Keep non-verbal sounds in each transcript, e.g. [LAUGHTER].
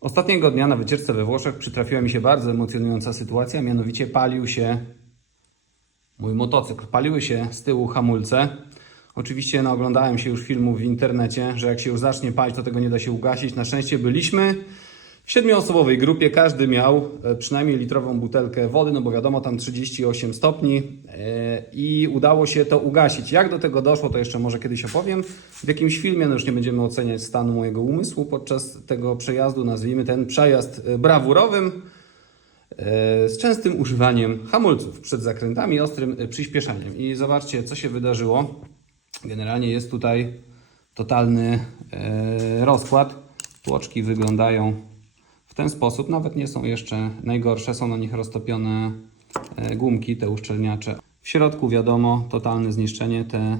Ostatniego dnia na wycieczce we Włoszech przytrafiła mi się bardzo emocjonująca sytuacja, mianowicie palił się mój motocykl. Paliły się z tyłu hamulce. Oczywiście naoglądałem się już filmów w internecie, że jak się już zacznie palić, to tego nie da się ugasić. Na szczęście byliśmy w siedmioosobowej grupie. Każdy miał e, przynajmniej litrową butelkę wody, no bo wiadomo, tam 38 stopni e, i udało się to ugasić. Jak do tego doszło, to jeszcze może kiedyś opowiem w jakimś filmie. No już nie będziemy oceniać stanu mojego umysłu podczas tego przejazdu. Nazwijmy ten przejazd e, brawurowym z częstym używaniem hamulców przed zakrętami ostrym przyspieszaniem. I zobaczcie, co się wydarzyło. Generalnie jest tutaj totalny rozkład. Tłoczki wyglądają w ten sposób. Nawet nie są jeszcze najgorsze, są na nich roztopione e, gumki, te uszczelniacze. W środku wiadomo, totalne zniszczenie. Te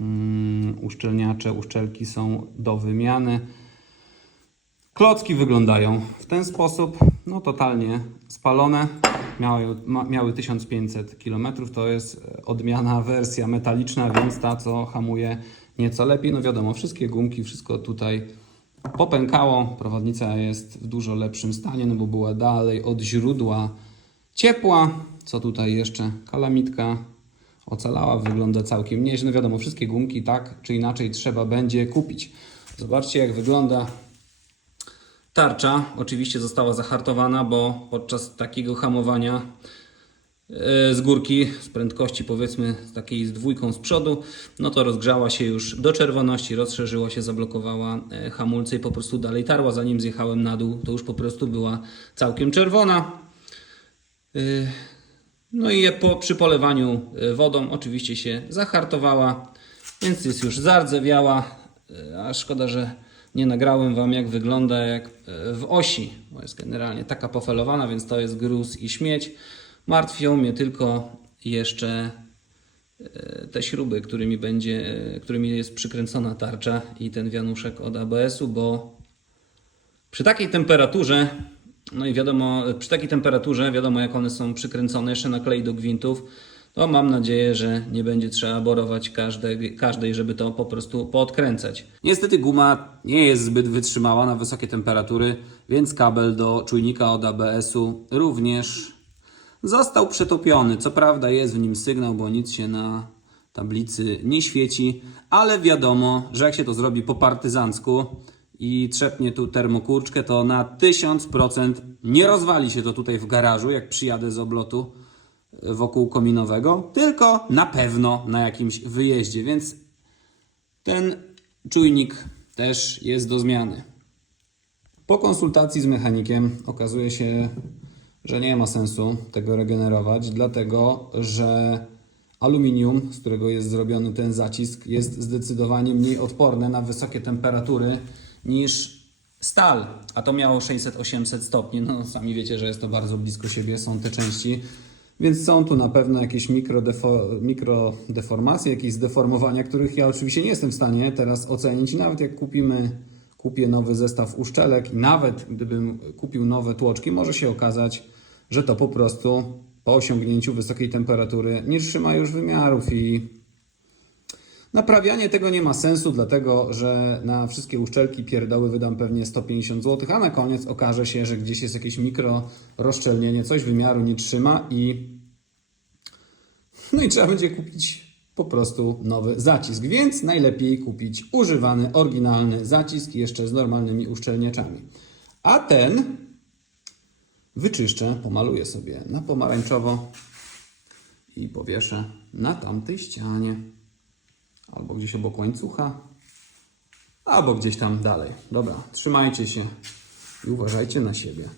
mm, uszczelniacze, uszczelki są do wymiany. Klocki wyglądają w ten sposób, no totalnie spalone. Miały, ma, miały 1500 km, to jest e, odmiana [LAUGHS] wersja metaliczna, więc ta co hamuje nieco lepiej. No wiadomo, wszystkie gumki, wszystko tutaj popękało. Prowadnica jest w dużo lepszym stanie, no bo była dalej od źródła ciepła. Co tutaj jeszcze? Kalamitka ocalała, wygląda całkiem nieźle. No wiadomo, wszystkie gumki tak czy inaczej trzeba będzie kupić. Zobaczcie jak wygląda Tarcza oczywiście została zahartowana, bo podczas takiego hamowania z górki, z prędkości powiedzmy takiej z dwójką z przodu, no to rozgrzała się już do czerwoności, rozszerzyła się, zablokowała e, hamulce i po prostu dalej tarła. Zanim zjechałem na dół, to już po prostu była całkiem czerwona. E, No i po, przy polewaniu e, wodą oczywiście się zahartowała, więc jest już zardzewiała, e, a szkoda, że nie nagrałem Wam jak wygląda jak e, w osi, bo jest generalnie taka pofelowana, więc to jest gruz i śmieć. Martwią mnie tylko jeszcze e, te śruby, którymi, będzie, e, którymi jest przykręcona tarcza i ten wianuszek od ABS-u, bo przy takiej temperaturze, no i wiadomo, przy takiej temperaturze, wiadomo jak one są przykręcone jeszcze na klej do gwintów, to mam nadzieję, że nie będzie trzeba borować każdej, każdej, żeby to po prostu poodkręcać. Niestety guma nie jest zbyt wytrzymała na wysokie temperatury, więc kabel do czujnika od ABS-u również został przetopiony. Co prawda jest w nim sygnał, bo nic się na tablicy nie świeci, ale wiadomo, że jak się to zrobi po partyzancku i trzepnie tu termokurczkę, to na 1000% nie rozwali się to tutaj w garażu, jak przyjadę z oblotu wokół kominowego, tylko na pewno na jakimś wyjeździe, więc ten czujnik też jest do zmiany. Po konsultacji z mechanikiem okazuje się, że nie ma sensu tego regenerować, dlatego że aluminium, z którego jest zrobiony ten zacisk, jest zdecydowanie mniej odporne na wysokie temperatury niż stal, a to miało 600-800 stopni. No sami wiecie, że jest to bardzo blisko siebie, są te części. Więc są tu na pewno jakieś mikrodefo- mikrodeformacje, jakieś zdeformowania, których ja oczywiście nie jestem w stanie teraz ocenić. Nawet jak kupimy, kupię nowy zestaw uszczelek i nawet gdybym kupił nowe tłoczki, może się okazać, że to po prostu po osiągnięciu wysokiej temperatury nie trzyma już wymiarów i Naprawianie tego nie ma sensu, dlatego że na wszystkie uszczelki pierdoły wydam pewnie 150 zł, a na koniec okaże się, że gdzieś jest jakieś mikro rozszczelnienie, coś wymiaru nie trzyma i no i trzeba będzie kupić po prostu nowy zacisk, więc najlepiej kupić używany, oryginalny zacisk jeszcze z normalnymi uszczelniaczami. A ten wyczyszczę, pomaluję sobie na pomarańczowo i powieszę na tamtej ścianie albo gdzieś obok łańcucha, albo gdzieś tam dalej. Dobra, trzymajcie się i uważajcie na siebie.